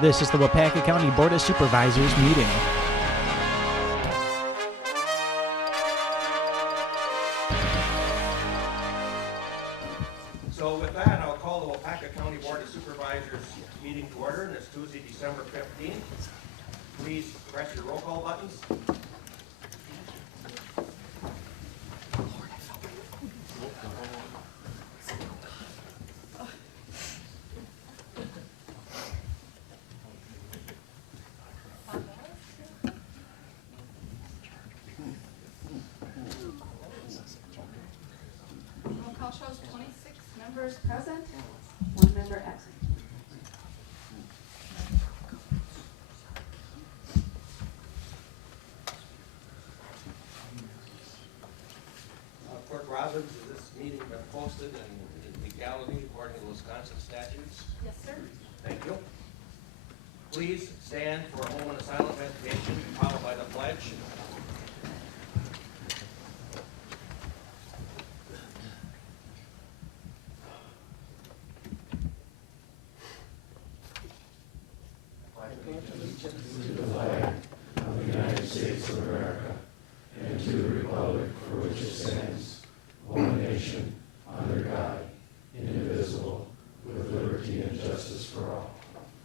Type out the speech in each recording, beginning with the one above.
This is the Waupaca County Board of Supervisors meeting. So with that, I'll call the Waupaca County Board of Supervisors meeting to order, and it's Tuesday, December 15th. Please press your roll call buttons. Roll call shows 26 members present, 1 member absent. Clerk Robbins, has this meeting been posted in legality according to Wisconsin statutes? Yes, sir. Thank you. Please stand for a moment of silent meditation followed by the pledge.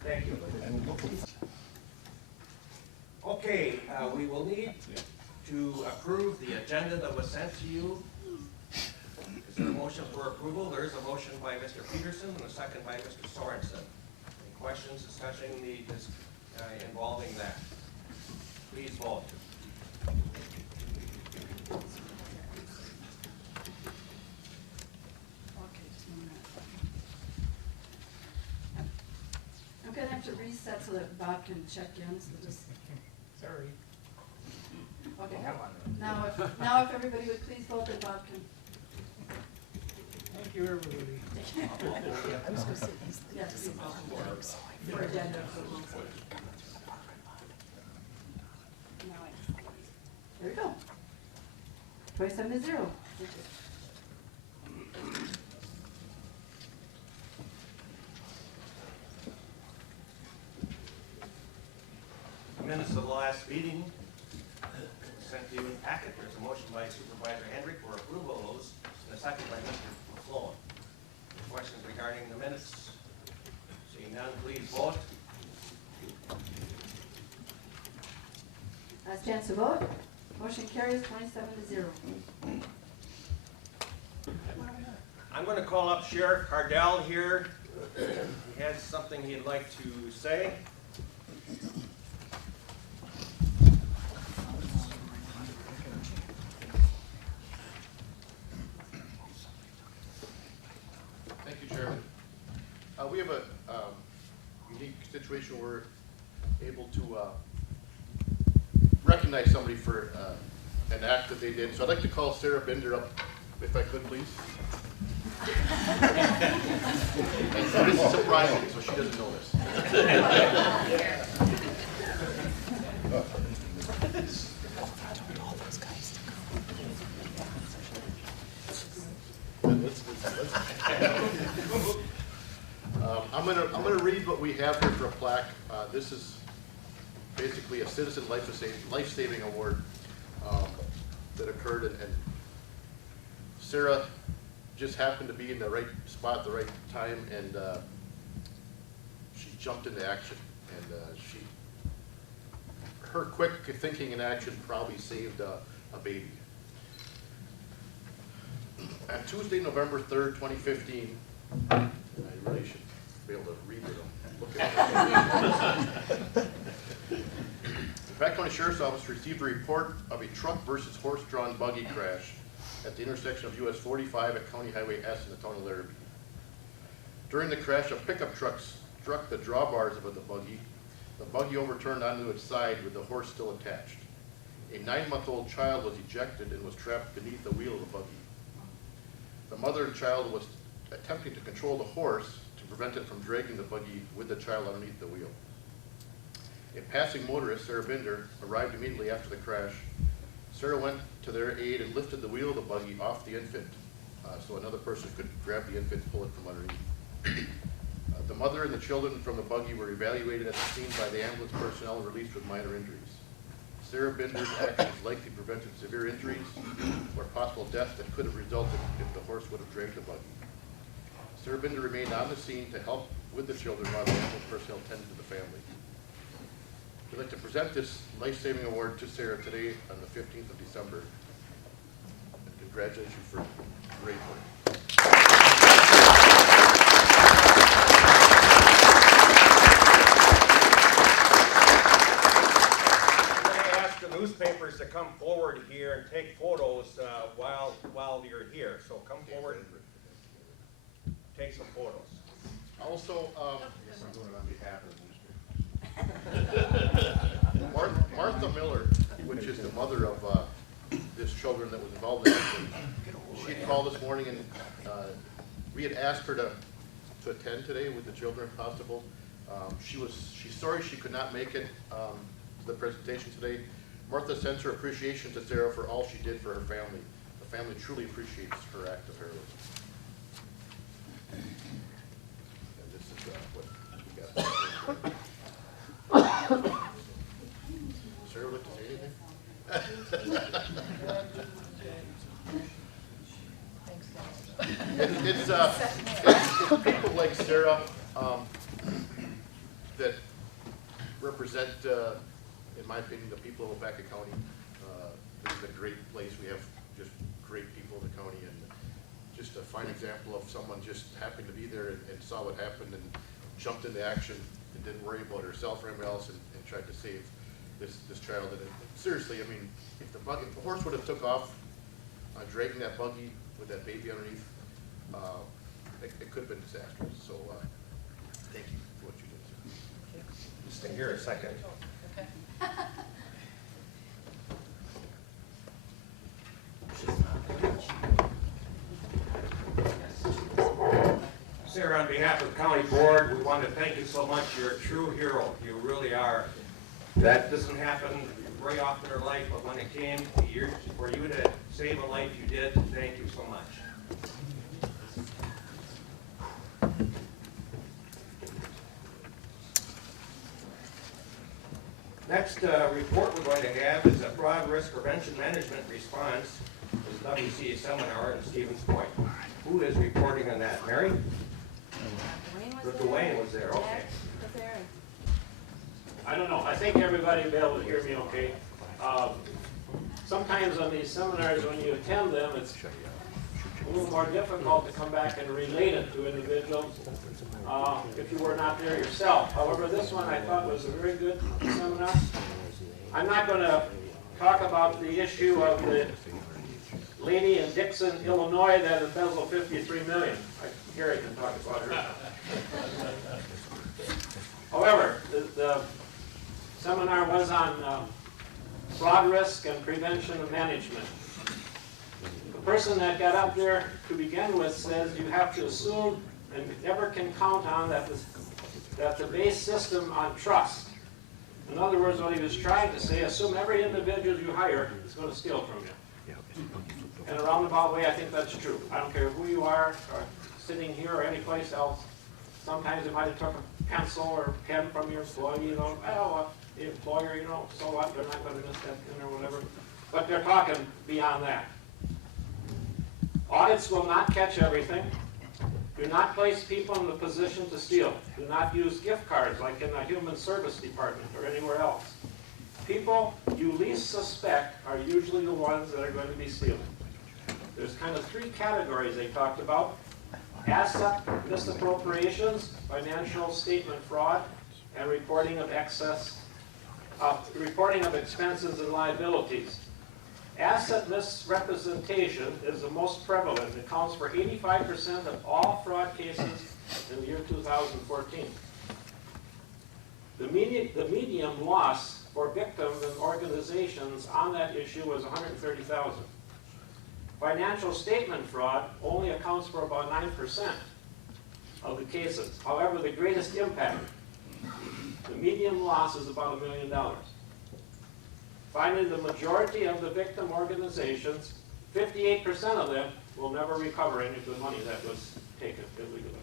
Thank you. Okay, we will need to approve the agenda that was sent to you. Is there a motion for approval? There is a motion by Mr. Peterson and a second by Mr. Sorensen. Any questions discussing involving that? Please vote. Okay, just 1 minute. I'm gonna have to reset so that Bob can check in, so just, Sorry. okay. Now if everybody would please vote, then Bob can. Thank you, everybody. Yes, please vote. For agenda approval. Now there we go. 27-0. Thank you. Minutes of the last meeting sent to you in the packet. There's a motion by Supervisor Hendrick for approval of those, and a second by Mr. McClellan. Questions regarding the minutes? Seeing none, please vote. Last chance to vote. Motion carries 27-0. I'm going to call up Sheriff Cardell here. He has something he'd like to say. Thank you, Chairman. We have a unique situation where we're able to recognize somebody for an act that they did. So I'd like to call Sarah Bender up, if I could, please. And so this is surprising, so she doesn't know this. I'm gonna read what we have here for a plaque. This is basically a Citizen Life-Saving Award that occurred, and Sarah just happened to be in the right spot at the right time, and she jumped into action, and her quick thinking and action probably saved a baby. On Tuesday, November 3rd, 2015, I really should be able to read it. Look at it. The Waupaca County Sheriff's Office received a report of a truck versus horse-drawn buggy crash at the intersection of US 45 at County Highway S in the town of Larrabee. During the crash, a pickup truck struck the drawbars of the buggy. The buggy overturned onto its side with the horse still attached. A 9-month-old child was ejected and was trapped beneath the wheel of the buggy. The mother and child was attempting to control the horse to prevent it from dragging the buggy with the child underneath the wheel. A passing motorist, Sarah Bender, arrived immediately after the crash. Sarah went to their aid and lifted the wheel of the buggy off the infant so another person could grab the infant and pull it from underneath. The mother and the children from the buggy were evaluated at the scene by the ambulance personnel and released with minor injuries. Sarah Binder's actions likely prevented severe injuries or possible death that could have resulted if the horse would have dragged the buggy. Sarah Binder remained on the scene to help with the children while the ambulance personnel tended to the family. We'd like to present this life-saving award to Sarah today on the 15th of December. And congratulate you for great work. Newspapers to come forward here and take photos while you're here. So come forward and take some photos. Also, Yes, I'm doing it on behalf of the newspaper. Martha Miller, which is the mother of this children that was involved in this, she had called this morning and we had asked her to attend today with the children if possible. She's sorry she could not make it to the presentation today. Martha sends her appreciation to Sarah for all she did for her family. The family truly appreciates her act of heroism. And this is what we got. Sarah, would like to say anything? It's people like Sarah that represent, in my opinion, the people of Waupaca County. This is a great place. We have just great people in the county, and just a fine example of someone just happened to be there and saw what happened and jumped into action and didn't worry about herself or anybody else and tried to save this child. And seriously, I mean, if the horse would have took off dragging that buggy with that baby underneath, it could have been disastrous. So thank you for what you did. Just stay here a second. Sarah, on behalf of the county board, we want to thank you so much. You're a true hero. You really are. That doesn't happen very often in life, but when it came for you to save a life, you did. Thank you so much. Next report we're going to have is a fraud risk prevention management response to the WCA seminar in Stevens Point. Who is reporting on that? Mary? Dwayne was there, okay. I don't know. I think everybody will be able to hear me okay. Sometimes on these seminars, when you attend them, it's a little more difficult to come back and relate it to individuals if you were not there yourself. However, this one I thought was a very good seminar. I'm not going to talk about the issue of the lady in Dixon, Illinois that embezzled $53 million. Gary can talk about her. However, the seminar was on fraud risk and prevention and management. The person that got up there to begin with says you have to assume and never can count on that the base system on trust. In other words, what he was trying to say, assume every individual you hire is going to steal from you. In a roundabout way, I think that's true. I don't care who you are, or sitting here or any place else. Sometimes they might have took a pencil or pen from your employee, you know, well, the employer, you know, so what, they're not going to miss that pin or whatever. But they're talking beyond that. Audits will not catch everything. Do not place people in the position to steal. Do not use gift cards like in the human service department or anywhere else. People you least suspect are usually the ones that are going to be stealing. There's kind of three categories they talked about: asset misappropriations, financial statement fraud, and reporting of expenses and liabilities. Asset misrepresentation is the most prevalent. It accounts for 85% of all fraud cases in the year 2014. The median loss for victims and organizations on that issue was $130,000. Financial statement fraud only accounts for about 9% of the cases. However, the greatest impact, the median loss is about $1 million. Finally, the majority of the victim organizations, 58% of them, will never recover any of the money that was taken illegally.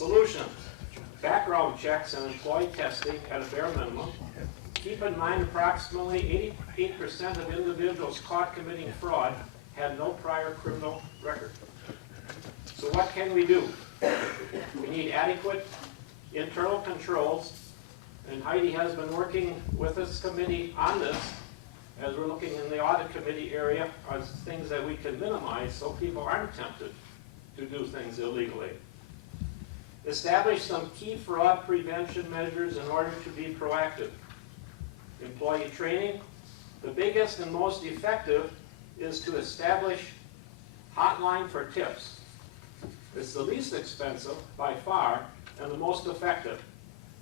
Solution: background checks and employee testing at a bare minimum. Keep in mind approximately 88% of individuals caught committing fraud had no prior criminal record. So what can we do? We need adequate internal controls, and Heidi has been working with this committee on this as we're looking in the audit committee area on things that we can minimize so people aren't tempted to do things illegally. Establish some key fraud prevention measures in order to be proactive. Employee training. The biggest and most effective is to establish hotline for tips. It's the least expensive by far and the most effective.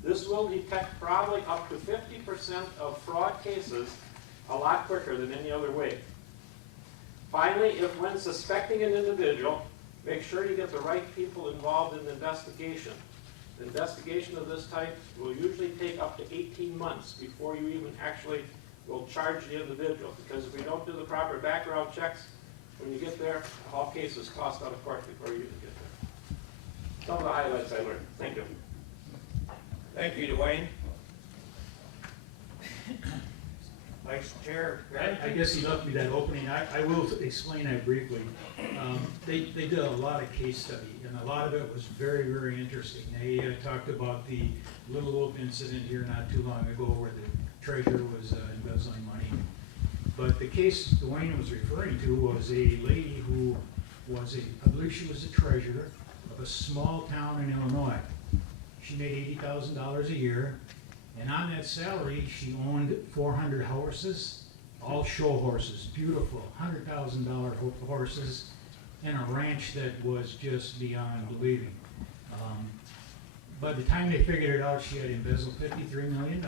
This will detect probably up to 50% of fraud cases a lot quicker than any other way. Finally, if when suspecting an individual, make sure you get the right people involved in the investigation. The investigation of this type will usually take up to 18 months before you even actually will charge the individual, because if we don't do the proper background checks, when you get there, all cases tossed out of court before you even get there. Some of the highlights I learned. Thank you. Thank you, Dwayne. Vice Chair I Barrington. guess he left me that opening. I will explain that briefly. They did a lot of case study, and a lot of it was very, very interesting. They talked about the Little Oak incident here not too long ago where the treasurer was embezzling money. But the case Dwayne was referring to was a lady who was I believe she was the treasurer of a small town in Illinois. She made $80,000 a year. And on that salary, she owned 400 horses, all show horses, beautiful, $100,000 horses, and a ranch that was just beyond believing. By the time they figured it out, she had embezzled $53 million.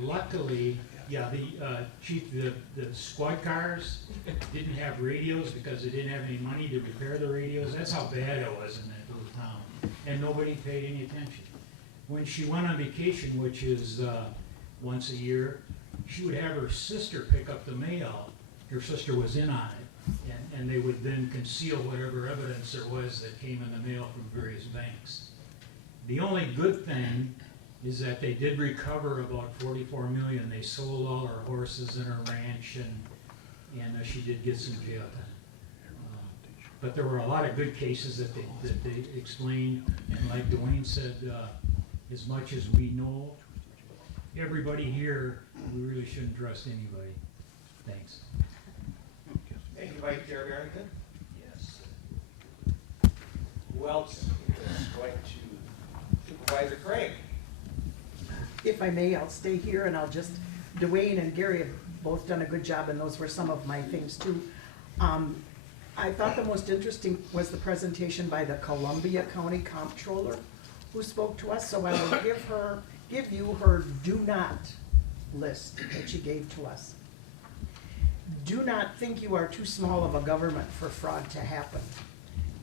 Luckily, yeah, the squad cars didn't have radios because they didn't have any money to repair the radios. That's how bad it was in that little town, and nobody paid any attention. When she went on vacation, which is once a year, she would have her sister pick up the mail. Her sister was in on it, and they would then conceal whatever evidence there was that came in the mail from various banks. The only good thing is that they did recover about $44 million. They sold all her horses and her ranch, and she did get some jail time. But there were a lot of good cases that they explained, and like Dwayne said, as much as we know, everybody here, we really shouldn't trust anybody. Thanks. Thank you, Vice Chair Barrington. Yes. Who else is going to? Supervisor Craig. If I may, I'll stay here and I'll just, Dwayne and Gary have both done a good job, and those were some of my things too. I thought the most interesting was the presentation by the Columbia County Comptroller who spoke to us, so I will give you her do not list that she gave to us. Do not think you are too small of a government for fraud to happen.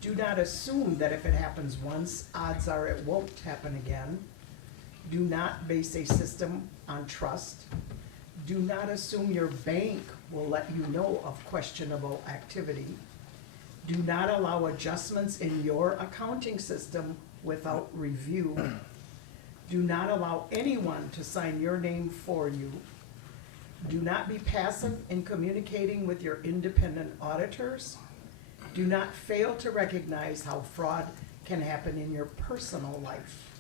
Do not assume that if it happens once, odds are it won't happen again. Do not base a system on trust. Do not assume your bank will let you know of questionable activity. Do not allow adjustments in your accounting system without review. Do not allow anyone to sign your name for you. Do not be passive in communicating with your independent auditors. Do not fail to recognize how fraud can happen in your personal life.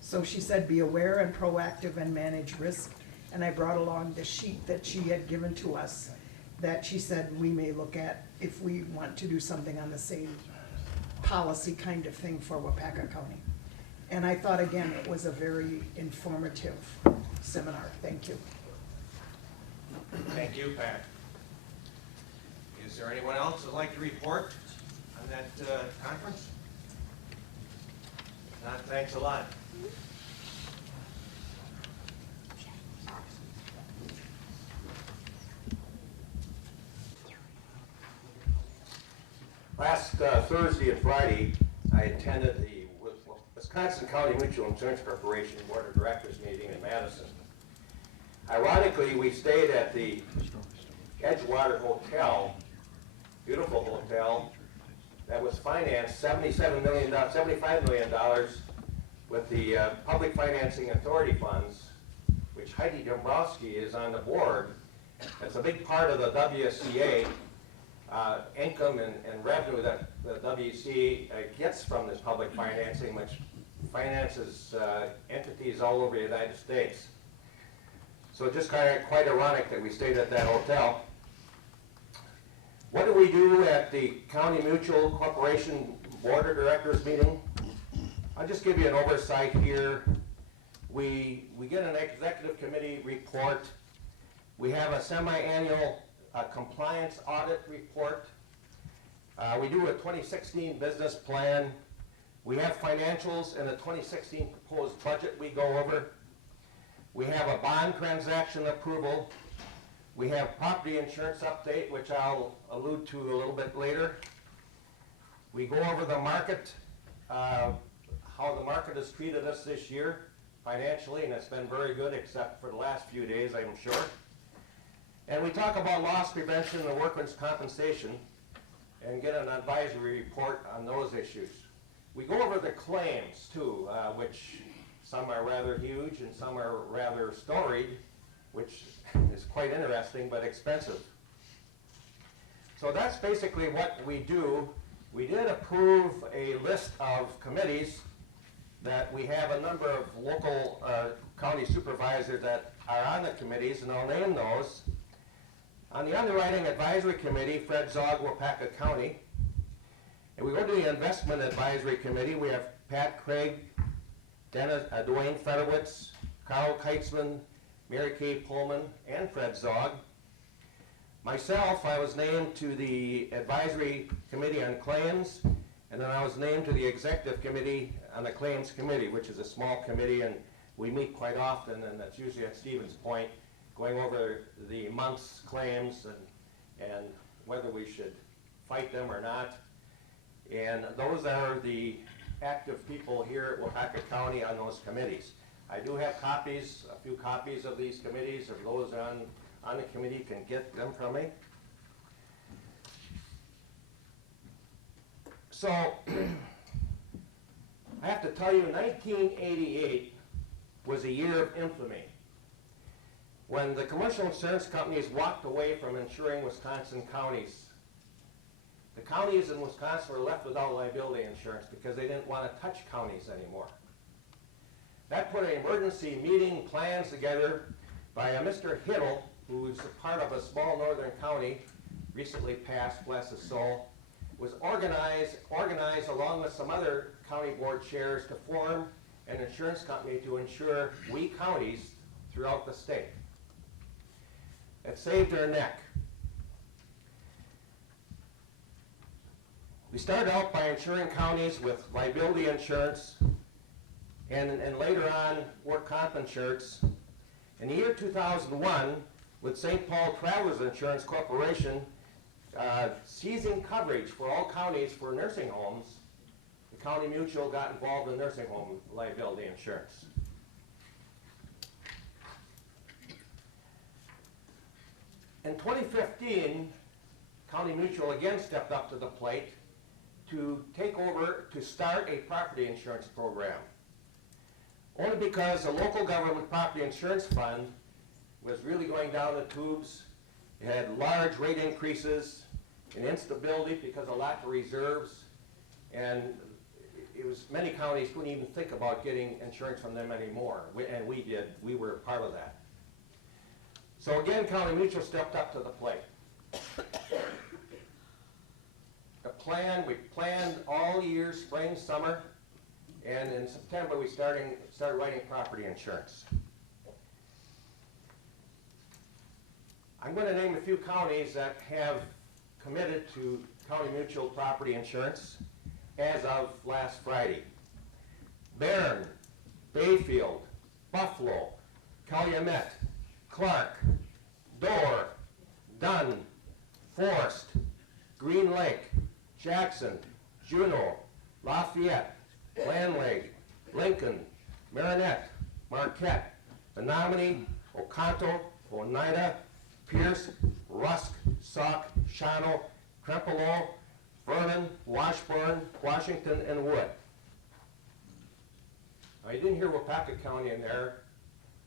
So she said, be aware and proactive and manage risk. And I brought along the sheet that she had given to us that she said we may look at if we want to do something on the same policy kind of thing for Waupaca County. And I thought, again, it was a very informative seminar. Thank you. Thank you, Pat. Is there anyone else that'd like to report on that conference? If not, thanks a lot. Last Thursday and Friday, I attended the Wisconsin County Mutual Insurance Corporation Board of Directors meeting in Madison. Ironically, we stayed at the Edgewater Hotel, beautiful hotel, that was financed $75 million with the Public Financing Authority funds, which Heidi Dombrowski is on the board. It's a big part of the WCA income and revenue that the WCA gets from this public financing, which finances entities all over the United States. So just quite ironic that we stayed at that hotel. What do we do at the County Mutual Corporation Board of Directors meeting? I'll just give you an oversight here. We get an executive committee report. We have a semi-annual compliance audit report. We do a 2016 business plan. We have financials and a 2016 proposed budget we go over. We have a bond transaction approval. We have property insurance update, which I'll allude to a little bit later. We go over the market, how the market has treated us this year financially, and it's been very good except for the last few days, I'm sure. And we talk about loss prevention and workers' compensation and get an advisory report on those issues. We go over the claims too, which some are rather huge and some are rather storied, which is quite interesting but expensive. So that's basically what we do. We did approve a list of committees that we have a number of local county supervisors that are on the committees, and I'll name those. On the Underwriting Advisory Committee, Fred Zog, Waupaca County. And we go to the Investment Advisory Committee, we have Pat Craig, Dwayne Fedowitz, Carl Keitzman, Mary Kay Pullman, and Fred Zog. Myself, I was named to the Advisory Committee on Claims, and then I was named to the Executive Committee on the Claims Committee, which is a small committee, and we meet quite often, and that's usually at Stephen's point, going over the month's claims and whether we should fight them or not. And those are the active people here at Waupaca County on those committees. I do have copies, a few copies of these committees, if those on the committee can get them from me. So, I have to tell you, 1988 was a year of infamy, when the commercial insurance companies walked away from insuring Wisconsin counties. The counties in Wisconsin were left without liability insurance because they didn't want to touch counties anymore. That put an emergency meeting plans together by a Mr. Hiddle, who's a part of a small northern county, recently passed, bless his soul, was organized along with some other county board chairs to form an insurance company to insure we counties throughout the state. It saved our neck. We started out by insuring counties with liability insurance and later on work comp insurance. In the year 2001, with St. Paul Travelers Insurance Corporation seizing coverage for all counties for nursing homes, the County Mutual got involved in nursing home liability insurance. In 2015, County Mutual again stepped up to the plate to take over, to start a property insurance program. Only because the local government property insurance fund was really going down the tubes. It had large rate increases and instability because of lack of reserves, and it was, many counties couldn't even think about getting insurance from them anymore, and we did. We were part of that. So again, County Mutual stepped up to the plate. We planned all year, spring, summer, and in September we started writing property insurance. I'm going to name a few counties that have committed to County Mutual property insurance as of last Friday. Barron, Bayfield, Buffalo, Calumet, Clark, Dorr, Dunn, Forest, Green Lake, Jackson, Juneau, Lafayette, Land Lake, Lincoln, Marinette, Marquette, Menominee, Oconto, Oneida, Pierce, Rusk, Sauk, Shawano, Trempealeau, Vernon, Washburn, Washington, and Wood. Now, you didn't hear Waupaca County in there.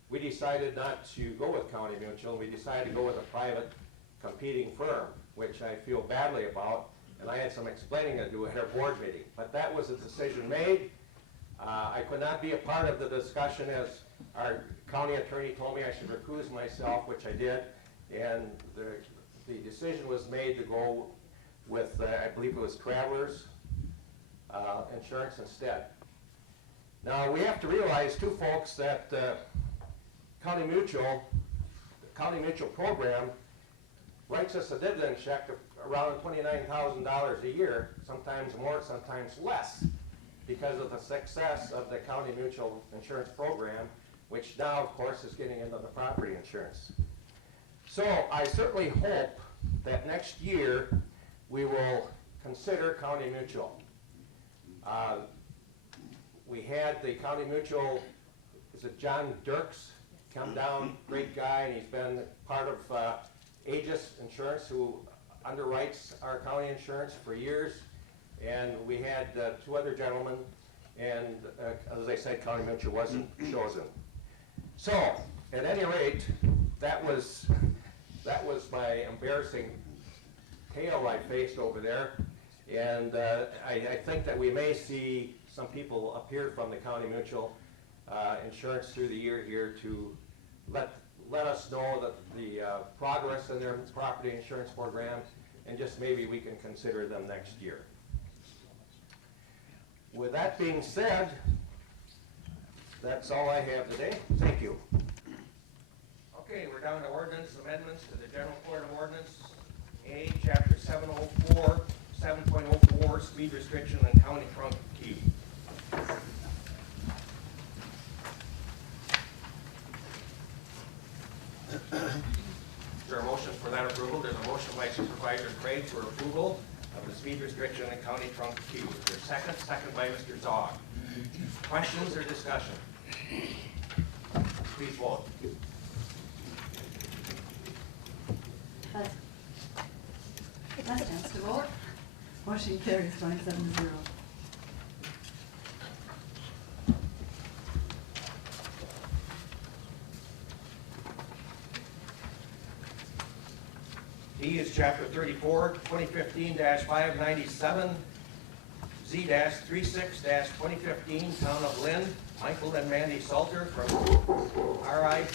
We decided not to go with County Mutual. We decided to go with a private competing firm, which I feel badly about, and I had some explaining to do at our board meeting. But that was a decision made. I could not be a part of the discussion, as our county attorney told me I should recuse myself, which I did, and the decision was made to go with, I believe it was Travelers Insurance instead. Now, we have to realize, too, folks, that the County Mutual program writes us a dividend check of around $29,000 a year, sometimes more, sometimes less, because of the success of the County Mutual Insurance program, which now, of course, is getting into the property insurance. So I certainly hope that next year we will consider County Mutual. We had the County Mutual, is it John Dirks, come down, great guy, and he's been part of Aegis Insurance, who underwrites our county insurance for years. And we had two other gentlemen, and as I said, County Mutual wasn't chosen. So, at any rate, that was my embarrassing tale I faced over there. And I think that we may see some people appear from the County Mutual Insurance through the year here to let us know that the progress in their property insurance program, and just maybe we can consider them next year. With that being said, that's all I have today. Thank you. Okay, we're down to ordinance amendments to the General Code of Ordinance, A, Chapter 704, 7.04, speed restriction and county trunk key. Is there a motion for that approval? There's a motion by Supervisor Craig for approval of the speed restriction and county trunk key. Is there a second? Second by Mr. Zog. Questions or discussion? Please vote. Last chance to vote. Motion carries 27-0. D is Chapter 34, 2015-597, Z-36-2015, Town of Lynn, Michael and Mandy Salter from RI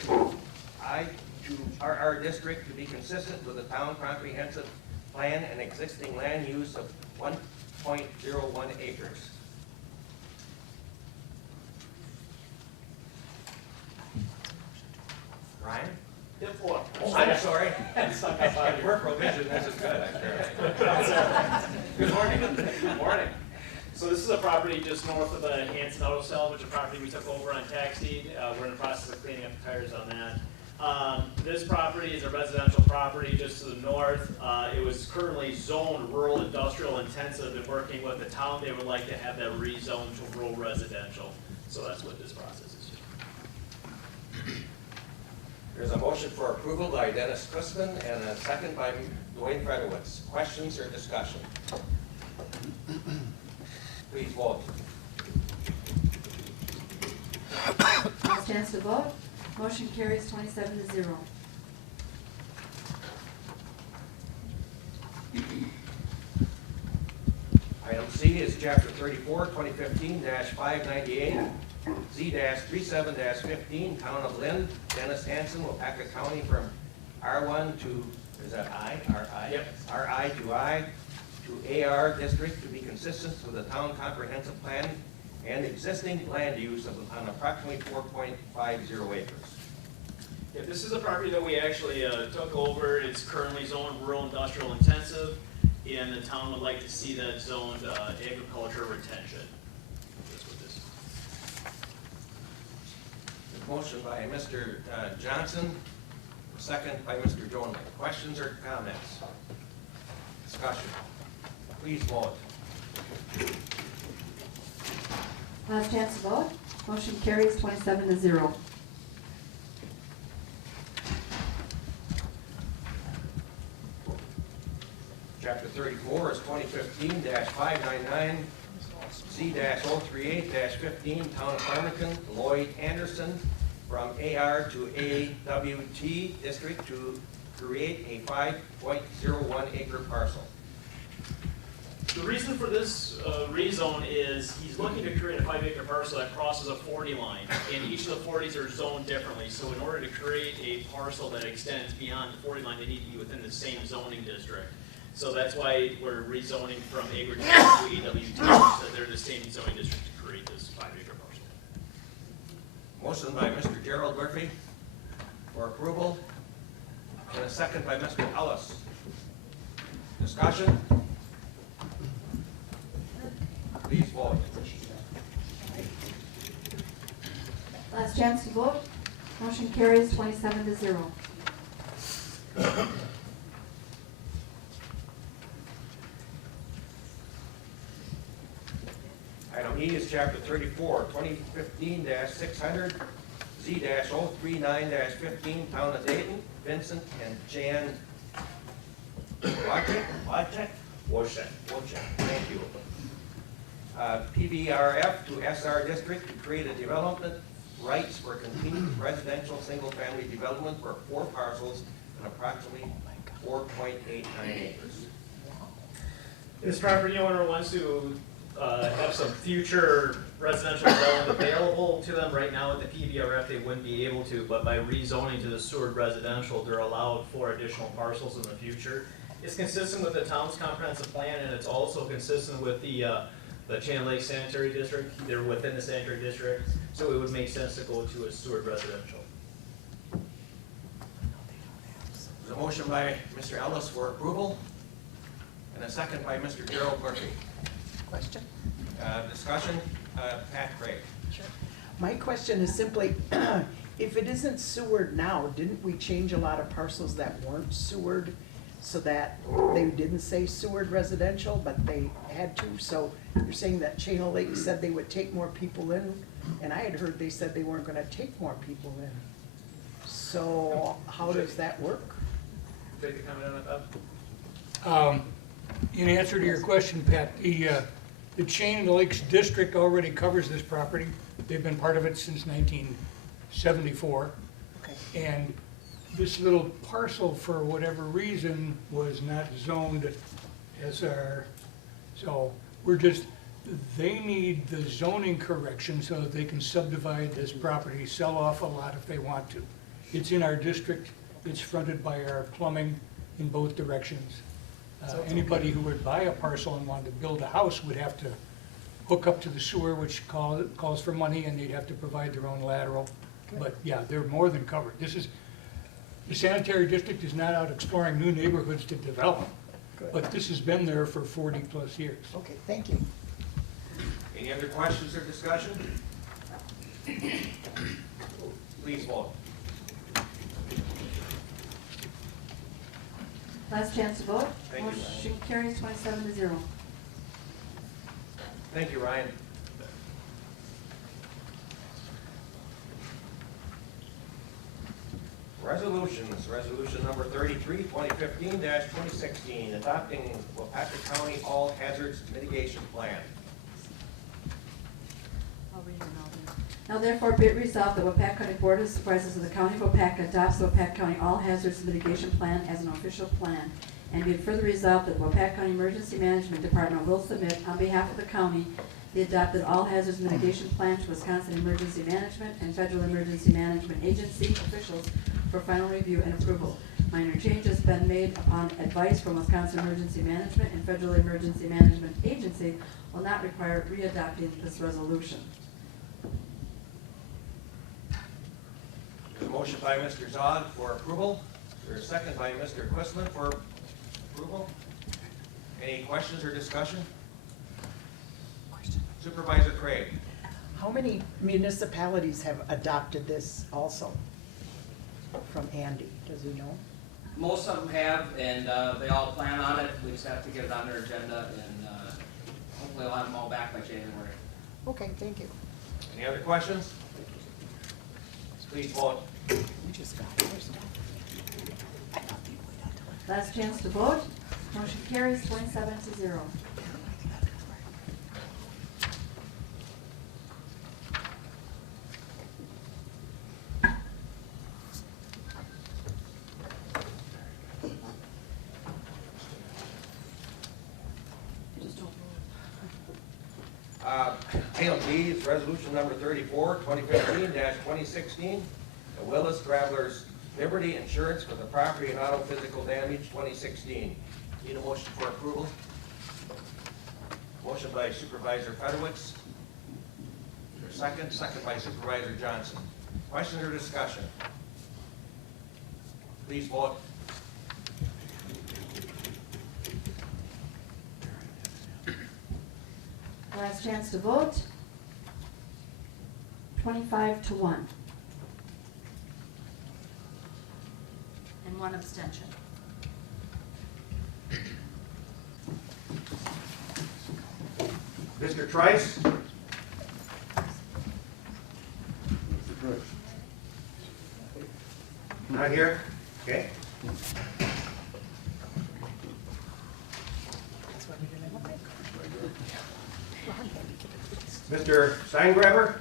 to RR District to be consistent with the town comprehensive plan and existing land use of 1.01 acres. Ryan? Oh, I'm sorry. We're provision, this is good. Good morning. Good morning. So this is a property just north of the Hanson Auto Salvage, a property we took over on tax deed. We're in the process of cleaning up the tires on that. This property is a residential property just to the north. It was currently zoned rural industrial intensive, and working with the town, they would like to have that rezoned to rural residential. So that's what this process is. There's a motion for approval by Dennis Chrisman and a second by Dwayne Fredowitz. Questions or discussion? Please vote. Last chance to vote. Motion carries 27-0. Item C is Chapter 34, 2015-598, Z-37-15, Town of Lynn, Dennis Hanson, Waupaca County from R1 to, is that I? R-I? Yep. R-I to I to AR District to be consistent with the town comprehensive plan and existing land use of, on approximately 4.50 acres. Yeah, this is a property that we actually took over. It's currently zoned rural industrial intensive, and the town would like to see that zoned agriculture retention. That's what this is. Motion by Mr. Johnson, second by Mr. Jones. Questions or comments? Discussion. Please vote. Last chance to vote. Motion carries 27-0. Chapter Chapter 34 is 2015-599, Z-038-15, Town of Farmington, Lloyd Anderson, from AR to AWT District to create a 5.01 acre parcel. The reason for this rezone is he's looking to create a 5-acre parcel that crosses a 40 line, and each of the 40s are zoned differently. So in order to create a parcel that extends beyond the 40 line, they need to be within the same zoning district. So that's why we're rezoning from acreage to AWT, so they're the same zoning district to create this 5-acre parcel. Motion by Mr. Gerald Murphy for approval, and a second by Mr. Ellis. Discussion? Please vote. Last chance to vote. Motion carries 27-0. Item E is Chapter 34, 2015-600, Z-039-15, Town of Dayton, Vincent and Jan Waupaca? Waupaca, thank you. PBRF to SR District to create a development rights for continued residential single-family development for 4 parcels and approximately 4.89 acres. This property owner wants to have some future residential development available to them. Right now with the PBRF, they wouldn't be able to, but by rezoning to the Seward residential, they're allowed 4 additional parcels in the future. It's consistent with the town's comprehensive plan, and it's also consistent with the Chain Lake Sanitary District. They're within the sanitary district, so it would make sense to go to a Seward residential. There's a motion by Mr. Ellis for approval, and a second by Mr. Gerald Murphy. Question? Discussion, Pat Craig. Sure. My question is simply, if it isn't Seward now, didn't we change a lot of parcels that weren't Seward so that they didn't say Seward residential, but they had to? So you're saying that Chain Lake said they would take more people in, and I had heard they said they weren't gonna take more people in. So how does that work? Take a comment on that, Bob? In answer to your question, Pat, the Chain Lakes District already covers this property. They've been part of it since 1974. Okay. And this little parcel, for whatever reason, was not zoned SR. So they need the zoning correction so that they can subdivide this property, sell off a lot if they want to. It's in our district, it's fronted by our plumbing in both directions. Anybody who would buy a parcel and wanted to build a house would have to hook up to the sewer, which calls for money, and they'd have to provide their own lateral. But yeah, they're more than covered. The sanitary district is not out exploring new neighborhoods to develop, but this has been there for 40-plus years. Okay, thank you. Any other questions or discussion? Please vote. Last chance to vote. Thank you, Motion carries 27-0. Thank you, Ryan. Resolutions, resolution number 33, 2015-2016, adopting Waupaca County All Hazards Mitigation Plan. Now therefore be it resolved that Waupaca County Board of Supervisors of the County of Waupaca adopts the Waupaca County All Hazards Mitigation Plan as an official plan. And be it further resolved that the Waupaca County Emergency Management Department will submit on behalf of the county the adopted All Hazards Mitigation Plan to Wisconsin Emergency Management and Federal Emergency Management Agency officials for final review and approval. Minor changes been made upon advice from Wisconsin Emergency Management and Federal Emergency Management Agency will not require re-adopting this resolution. There's a motion by Mr. Zog for approval. There's a second by Mr. Quisman for approval. Any questions or discussion? Supervisor Craig. How many municipalities have adopted this also? From Andy, does he know? Most of them have, and they all plan on it. We just have to get it on their agenda, and hopefully we'll have them all back by January. Okay, thank you. Any other questions? Please vote. We just got it. Last chance to vote. Motion carries 27-0. Item D is resolution number 34, 2015-2016, the Willis Travelers Liberty Insurance for the property and auto physical damage 2016. Need a motion for approval? Motion by Supervisor Fedowitz. Second by Supervisor Johnson. Question or discussion? Please vote. Last chance to vote. 25-1. And 1 abstention. Mr. Trice? Not here? Okay. Mr. Steingraber?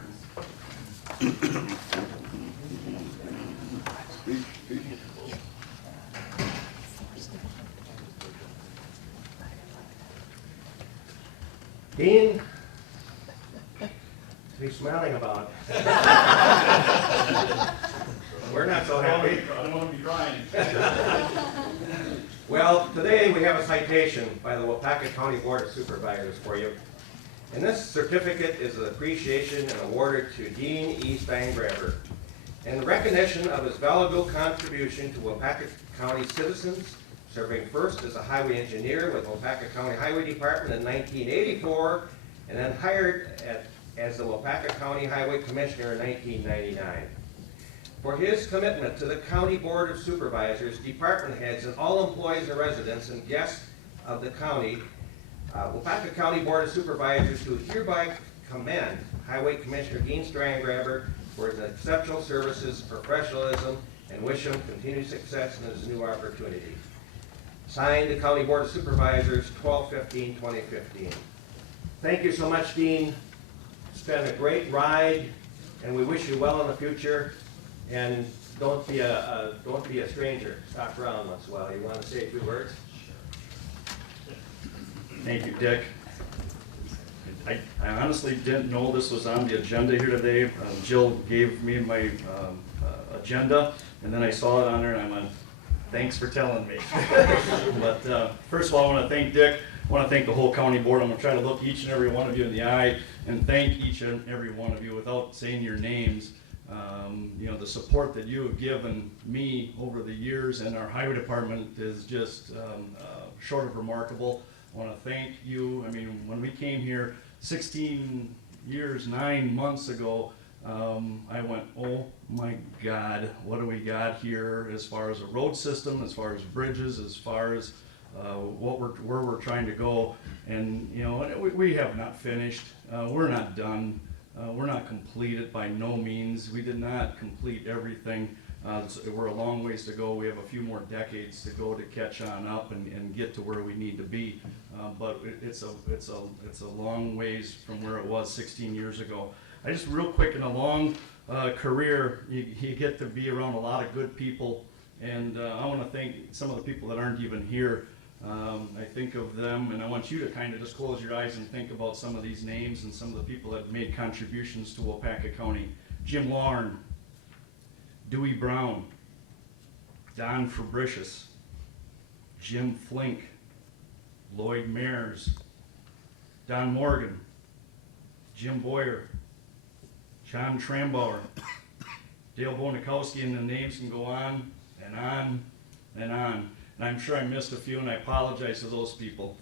Dean? What are you smiling about? We're not so happy. I don't want to be crying. Well, today we have a citation by the Waupaca County Board of Supervisors for you. And this certificate is an appreciation and awarded to Dean E. Steingraber in recognition of his valuable contribution to Waupaca County citizens, serving first as a highway engineer with Waupaca County Highway Department in 1984, and then hired as the Waupaca County Highway Commissioner in 1999. For his commitment to the County Board of Supervisors, department heads, and all employees and residents and guests of the county, Waupaca County Board of Supervisors do hereby commend Highway Commissioner Dean Steingraber for his exceptional services, professionalism, and wish him continued success in his new opportunity. Signed, the County Board of Supervisors, 12/15/2015. Thank you so much, Dean. It's been a great ride, and we wish you well in the future. And don't be a stranger. Stop around once in a while. You want to say a few words? Thank you, Dick. I honestly didn't know this was on the agenda here today. Jill gave me my agenda, and then I saw it on there, and I'm on, thanks for telling me. But first of all, I want to thank Dick. I want to thank the whole county board. I'm going to try to look each and every one of you in the eye and thank each and every one of you without saying your names. You know, the support that you have given me over the years and our highway department is just short of remarkable. I want to thank you. I mean, when we came here 16 years, 9 months ago, I went, oh my God, what do we got here as far as a road system, as far as bridges, as far as where we're trying to go. And, you know, we have not finished. We're not done. We're not completed by no means. We did not complete everything. We're a long ways to go. We have a few more decades to go to catch on up and get to where we need to be. But it's a long ways from where it was 16 years ago. I just real quick, in a long career, you get to be around a lot of good people, and I want to thank some of the people that aren't even here. I think of them, and I want you to kind of just close your eyes and think about some of these names and some of the people that made contributions to Waupaca County. Jim Larn, Dewey Brown, Don Fabricius, Jim Flink, Lloyd Mayers, Don Morgan, Jim Boyer, John Trambauer, Dale Bonikowski, and the names can go on and on and on. And I'm sure I missed a few, and I apologize to those people.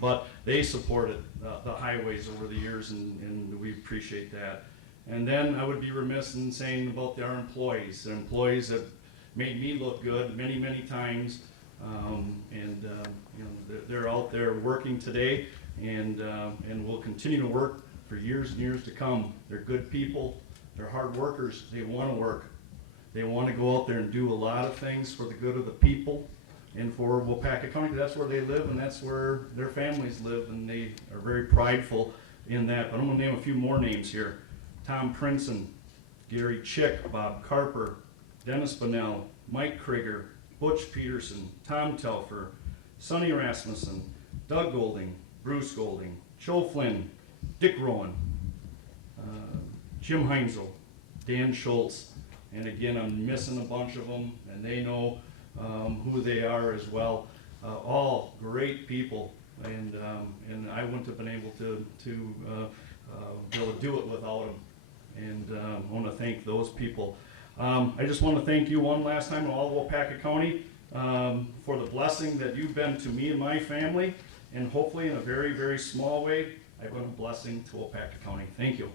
But they supported the highways over the years, and we appreciate that. And then I would be remiss in saying about our employees. The employees that made me look good many, many times. You know, they're out there working today, and will continue to work for years and years to come. They're good people. They're hard workers. They want to work. They want to go out there and do a lot of things for the good of the people. and for Waupaca County, 'cause that's where they live and that's where their families live, and they are very prideful in that. But I'm gonna name a few more names here. Tom Princeton, Gary Chick, Bob Carper, Dennis Bonnell, Mike Krieger, Butch Peterson, Tom Telfer, Sonny Rasmussen, Doug Golding, Bruce Golding, Joe Flynn, Dick Rowan, Jim Heinzel, Dan Schultz, and again, I'm missing a bunch of them, and they know who they are as well. All great people, and I wouldn't have been able to be able to do it without them. And I want to thank those people. I just want to thank you one last time, all of Waupaca County, for the blessing that you've been to me and my family, and hopefully in a very, very small way, I've been a blessing to Waupaca County. Thank you.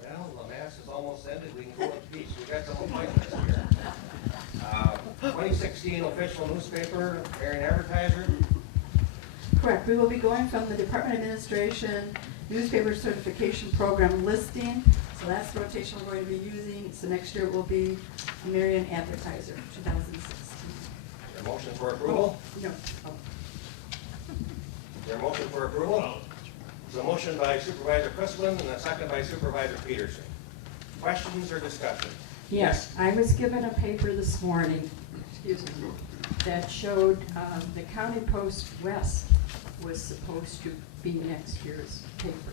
Well, the mass is almost ended, we can go in peace, we got some appointments here. 2016 official newspaper, Marion Advertiser. Correct. We will be going from the Department of Administration newspaper certification program listing. So that's the rotation we're going to be using. So next year it will be Marion Advertiser, 2016. Is there a motion for approval? No. Is there a motion for approval? There's a motion by Supervisor Chrisman and a second by Supervisor Peterson. Questions or discussion? Yes, I was given a paper this morning, excuse me, that showed the County Post West was supposed to be next year's paper.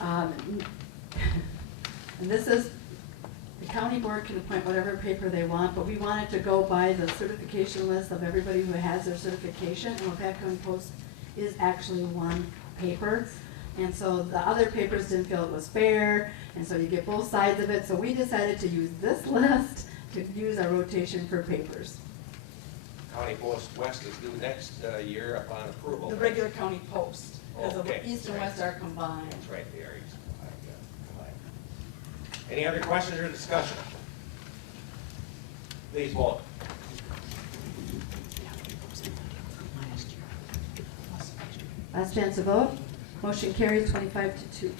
And this is, the county board can appoint whatever paper they want, but we wanted to go by the certification list of everybody who has their certification, and Waupaca County Post is actually one paper. And so the other papers didn't feel it was fair, and so you get both sides of it, so we decided to use this list to use our rotation for papers. County Post West is due next year upon approval. The regular county post, because the Okay. east and west are combined. That's right, the areas. Any other questions or discussion? Please vote. Last chance to vote. Motion carries 25-2.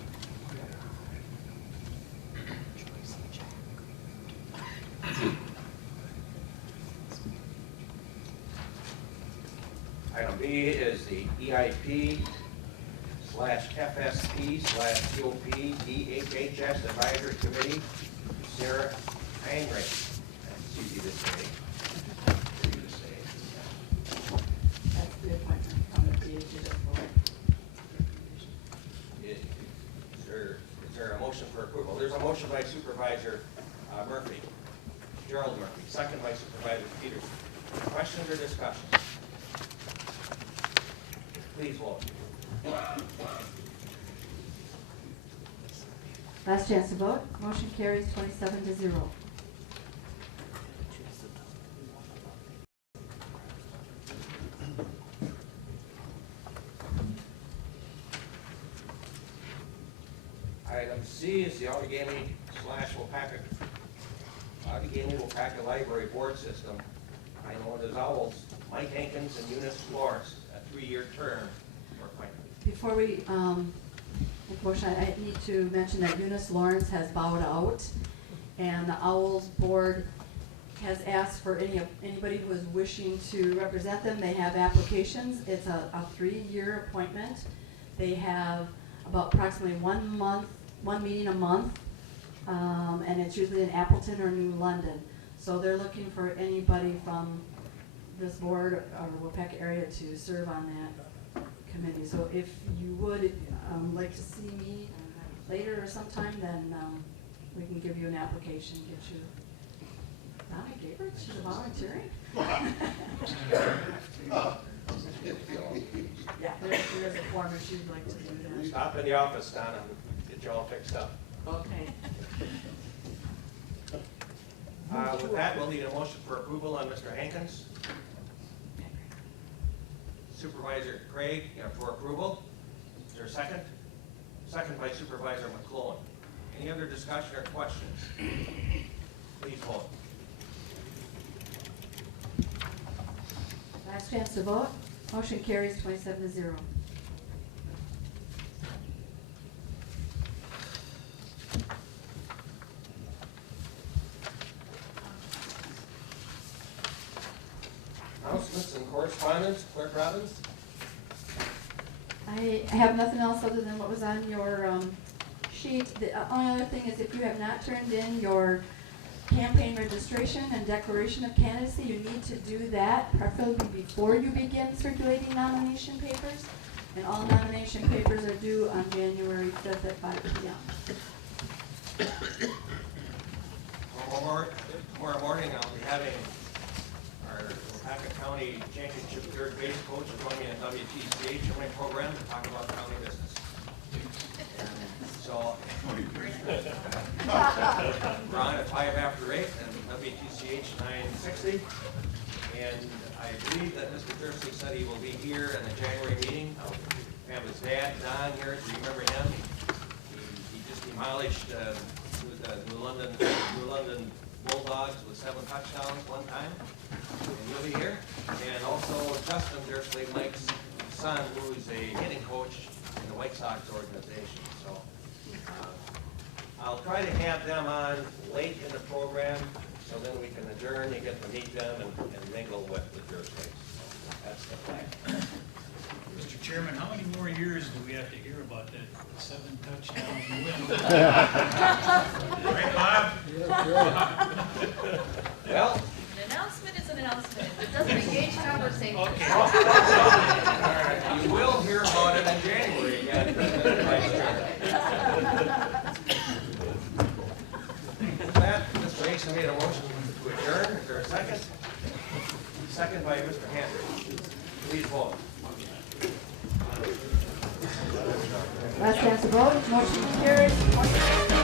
Item B is the EIP / FSP / COP DHHS Advisory Committee, Sarah Heinrich. That's easy to say. Easy to say. That's the appointment from the DHS board. Is there a motion for approval? There's a motion by Supervisor Murphy, Gerald Murphy, second by Supervisor Peterson. Questions or discussion? Please vote. Last chance to vote. Motion carries 27-0. Item C is the Outagamie Waupaca Library Board System. I know it as Owls, Mike Hankins and Eunice Lawrence, a 3-year term for appointment. Before we make motion, I need to mention that Eunice Lawrence has bowed out, and the Owls Board has asked for anybody who is wishing to represent them. They have applications. It's a 3-year appointment. They have about approximately 1 meeting a month, and it's usually in Appleton or New London. So they're looking for anybody from this board or Waupaca area to serve on that committee. So if you would like to see me later or sometime, then we can give you an application, get you. Donna Gabriel, she's volunteering? Yeah, there's a form if you'd like to do that. Stop in the office, Donna, get you all fixed up. Okay. With that, we'll need a motion for approval on Mr. Hankins. Supervisor Craig, for approval. Is there a second? Second by Supervisor McClellan. Any other discussion or questions? Please vote. Last chance to vote. Motion carries 27-0. Announcements and correspondence, Clerk Robbins? I have nothing else other than what was on your sheet. The only other thing is if you have not turned in your campaign registration and declaration of candidacy, you need to do that preferably before you begin circulating nomination papers. And all nomination papers are due on January 5th at 5 p.m. Tomorrow morning, I'll be having our Waupaca County Championship third base coach join me in WTCH swimming program to talk about county business. And so, Ron at 5 after 8 and WTCH 9:60. And I believe that Mr. Jersey said he will be here in the January meeting. We have his dad, Don, here. Do you remember him? He just demolished the New London Bulldogs with 7 touchdowns one time. And he'll be here. And also Justin Dursley, Mike's son, who is a hitting coach in the White Sox organization. So I'll try to have them on late in the program, so then we can adjourn and get to meet them and mingle with the Dursleys. So that's the plan. Mr. Chairman, how many more years do we have to hear about that 7 touchdown win? Right, Bob? Well, An announcement is an announcement. It doesn't engage conversation. Okay. all right, you will hear about it in January again. With that, Mr. Mason made a motion to adjourn. Is there a second? Second by Mr. Hendry. Please vote. Last chance to vote. Motion carries 27-0.